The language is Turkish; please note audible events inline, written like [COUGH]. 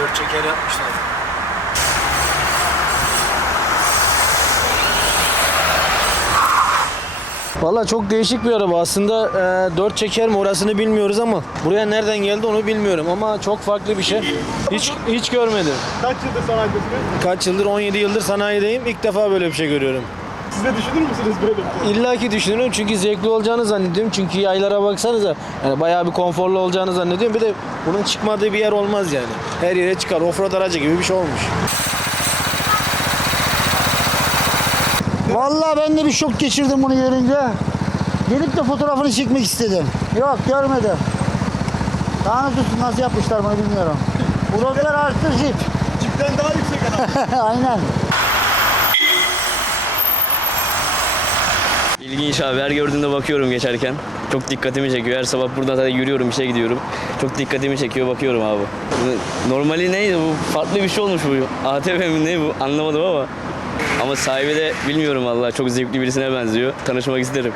Dört çeker yapmışlar. Valla çok değişik bir araba. Aslında e, dört çeker mi orasını bilmiyoruz ama buraya nereden geldi onu bilmiyorum ama çok farklı bir şey. Hiç hiç görmedim. Kaç yıldır sanayidesiniz? Kaç yıldır 17 yıldır sanayideyim. İlk defa böyle bir şey görüyorum. Siz de düşünür müsünüz böyle bir şey? İlla ki düşünüyorum çünkü zevkli olacağını zannediyorum. Çünkü yaylara baksanıza yani bayağı bir konforlu olacağını zannediyorum. Bir de bunun çıkmadığı bir yer olmaz yani. Her yere çıkar. Offroad aracı gibi bir şey olmuş. Vallahi ben de bir şok geçirdim bunu görünce. Gelip de fotoğrafını çekmek istedim. Yok görmedim. Daha nasıl, nasıl yapmışlar bunu bilmiyorum. [LAUGHS] Urozlar artı jip. Cipten daha yüksek adam. [LAUGHS] Aynen. İlginç abi her gördüğümde bakıyorum geçerken. Çok dikkatimi çekiyor. Her sabah buradan zaten yürüyorum işe gidiyorum. Çok dikkatimi çekiyor bakıyorum abi. Normali neydi bu? Farklı bir şey olmuş bu. ATV mi ne bu anlamadım ama. Ama sahibi de bilmiyorum vallahi çok zevkli birisine benziyor. Tanışmak isterim.